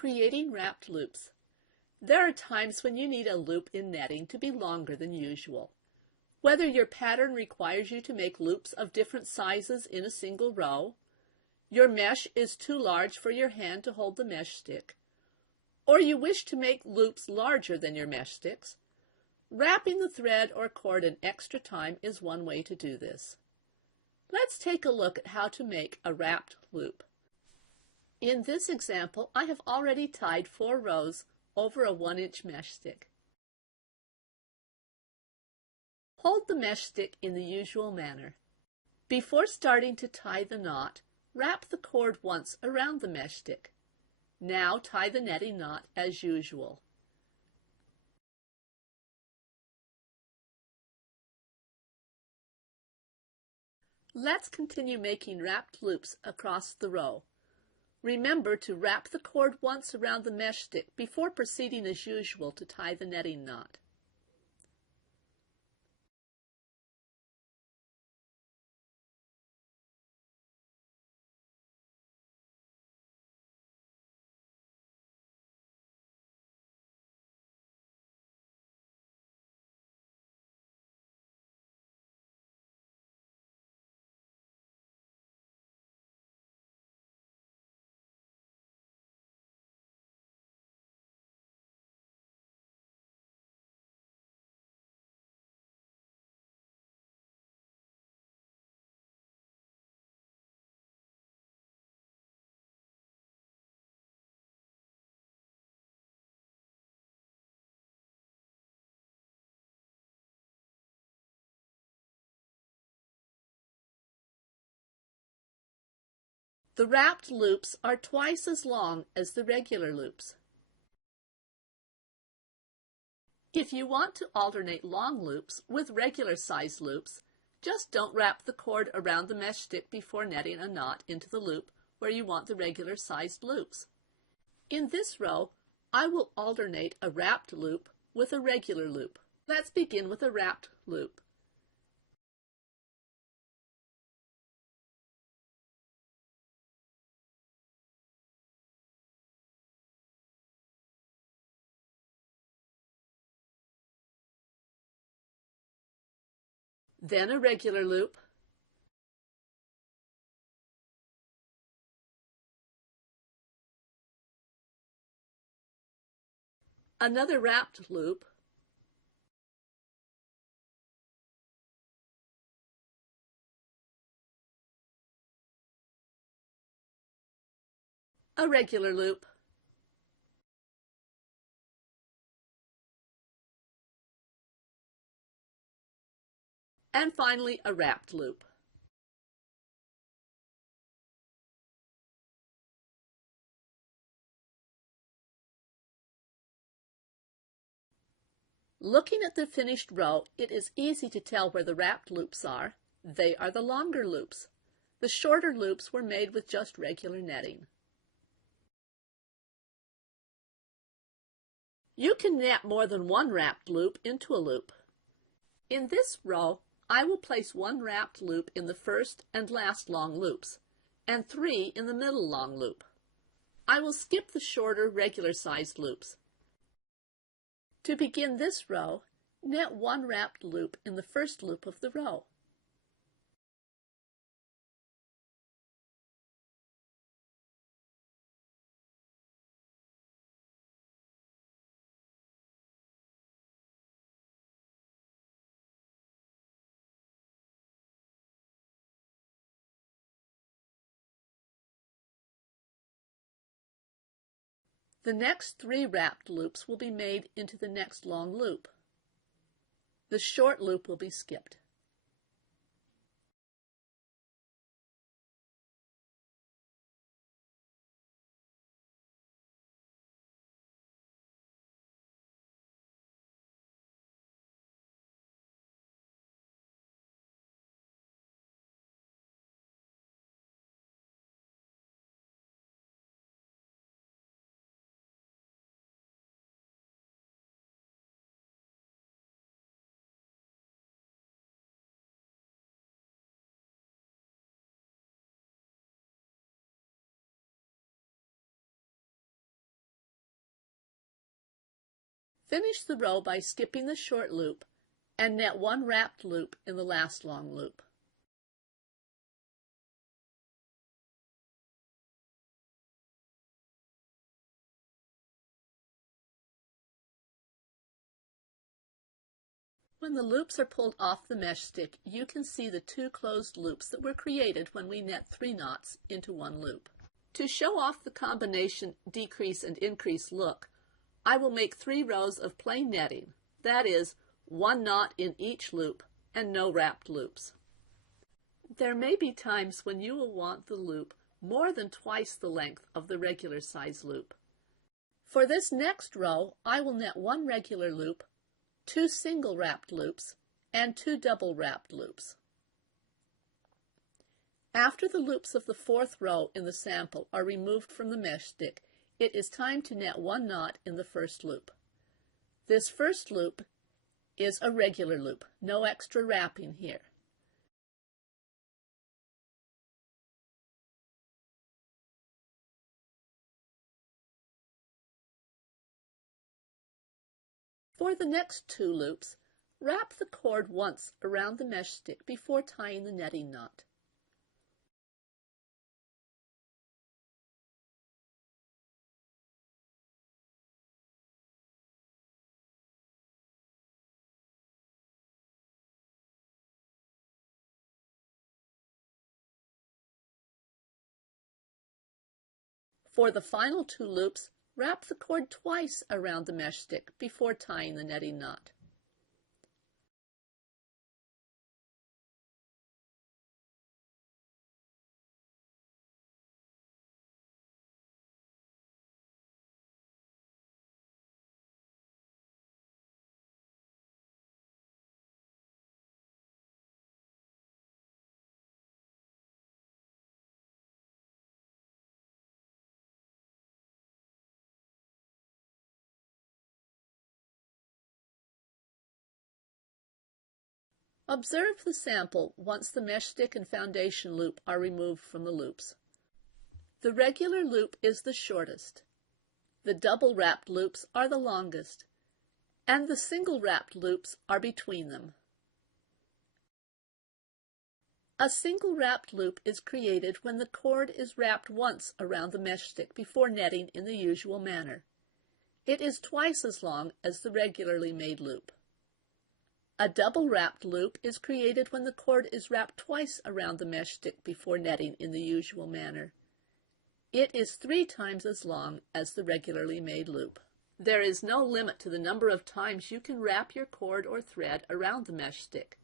Creating wrapped loops. There are times when you need a loop in netting to be longer than usual. Whether your pattern requires you to make loops of different sizes in a single row, your mesh is too large for your hand to hold the mesh stick, or you wish to make loops larger than your mesh sticks, wrapping the thread or cord an extra time is one way to do this. Let's take a look at how to make a wrapped loop. In this example, I have already tied 4 rows over a 1-inch mesh stick. Hold the mesh stick in the usual manner. Before starting to tie the knot, wrap the cord once around the mesh stick. Now tie the netting knot as usual. Let's continue making wrapped loops across the row. Remember to wrap the cord once around the mesh stick before proceeding as usual to tie the netting knot. The wrapped loops are twice as long as the regular loops. If you want to alternate long loops with regular size loops, just don't wrap the cord around the mesh stick before netting a knot into the loop where you want the regular sized loops. In this row, I will alternate a wrapped loop with a regular loop. Let's begin with a wrapped loop. Then a regular loop, another wrapped loop, a regular loop, and finally a wrapped loop. Looking at the finished row, it is easy to tell where the wrapped loops are. They are the longer loops. The shorter loops were made with just regular netting. You can net more than one wrapped loop into a loop. In this row, I will place 1 wrapped loop in the first and last long loops, and 3 in the middle long loop. I will skip the shorter regular-sized loops. To begin this row, net 1 wrapped loop in the first loop of the row. The next 3 wrapped loops will be made into the next long loop. The short loop will be skipped. Finish the row by skipping the short loop and net one wrapped loop in the last long loop. When the loops are pulled off the mesh stick, you can see the two closed loops that were created when we net 3 knots into one loop. To show off the combination decrease and increase look, I will make 3 rows of plain netting, that is, 1 knot in each loop and no wrapped loops. There may be times when you will want the loop more than twice the length of the regular size loop. For this next row, I will net 1 regular loop, 2 single wrapped loops, and 2 double wrapped loops. After the loops of the 4th row in the sample are removed from the mesh stick, it is time to net 1 knot in the first loop. This first loop is a regular loop, no extra wrapping here. For the next 2 loops, wrap the cord once around the mesh stick before tying the netting knot. For the final 2 loops, wrap the cord twice around the mesh stick before tying the netting knot. Observe the sample once the mesh stick and foundation loop are removed from the loops. The regular loop is the shortest, the double wrapped loops are the longest, and the single wrapped loops are between them. A single wrapped loop is created when the cord is wrapped once around the mesh stick before netting in the usual manner. It is twice as long as the regularly made loop. A double wrapped loop is created when the cord is wrapped twice around the mesh stick before netting in the usual manner. It is 3 times as long as the regularly made loop. There is no limit to the number of times you can wrap your cord or thread around the mesh stick.